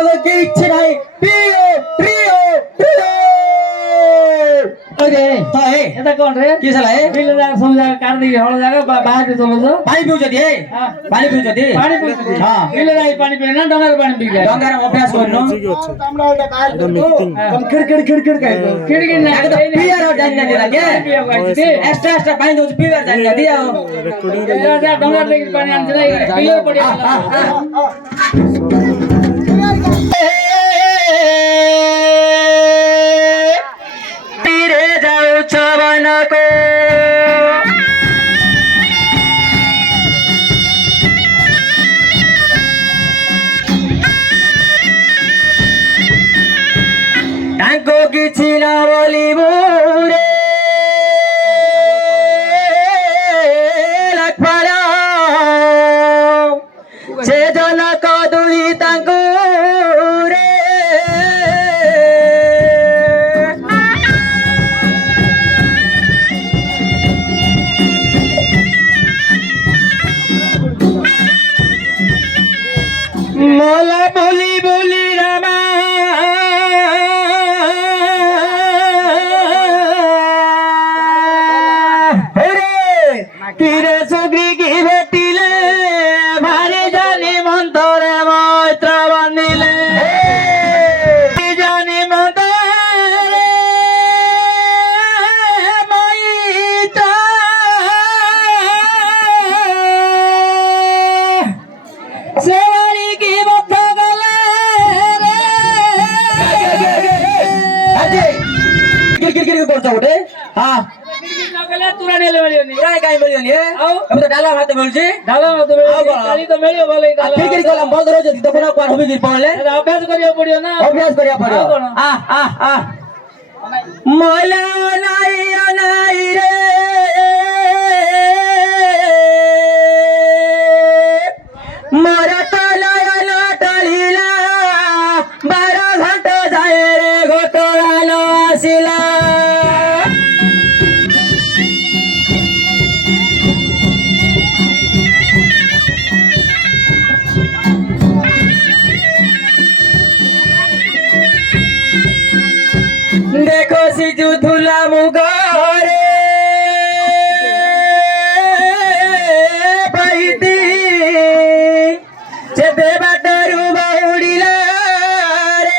আমাদের কি ইচ্ছে নাই প্রিয় প্রিয় প্রিয় ওরে হয় এটা কোন রে কি শালা এ বিলে জায়গা সব জায়গা কার দিকে হল জায়গা বাহাতে চলো তো পানি পিউ যদি পানি পিউ যদি পানি পিছে হ্যাঁ বিলে যাই পানি পিয়ে না ডঙ্গার পানি পিয়ে যায় ডঙ্গার অভ্যাস করন আমরা ওটা কাজ করব খিড় খাইতো খিড়কি না একদম পিয়ার জানি না লাগে এক্সট্রা এক্সট্রা পানি দউছ পিয়ার জানি না দিও যা ডঙ্গার দিকে পানি আনছে না বিলে পড়ে গেল তীরে যাও ছবনকো ତାଙ୍କୁ କିଛି ନ ବୋଲିବୁ ରେ ଲକ୍ଷ୍ମଣ ସେ ଜନକ ଦୁଇ ତାଙ୍କୁ ରେ मला बोली बोली रामा তীরে সুগ্রী কি ভেটিলে ভারি জানি মন্তরে মৈত্র বান্ধিলে জানি মন্তরে মৈত্র সেবারি কি বদ্ধ গলে রে কিরকির করছ ওঠে হ্যাঁ तुरा नेले मिलियो পুরাই কাই বলিও নি আমি তো ডালা ভাতে বলছি ঢালা মতো কালি তো মেলিও বলে ঢালা ঠিকই কলাম বন্ধ রয়েছে দিতে কোন কোন হবে কি পড়লে অভ্যাস করিয়া পড়িও না অভ্যাস করিয়া পড়ো আহ আহ আহ মলা নাই নাই রে মোরা তলায়ন টলিলা 12 ঘন্টা যায় রে ঘটলানো আসিলা देखो सिजु धुला मुगरे बहिती से देवाटरु बाउडिला रे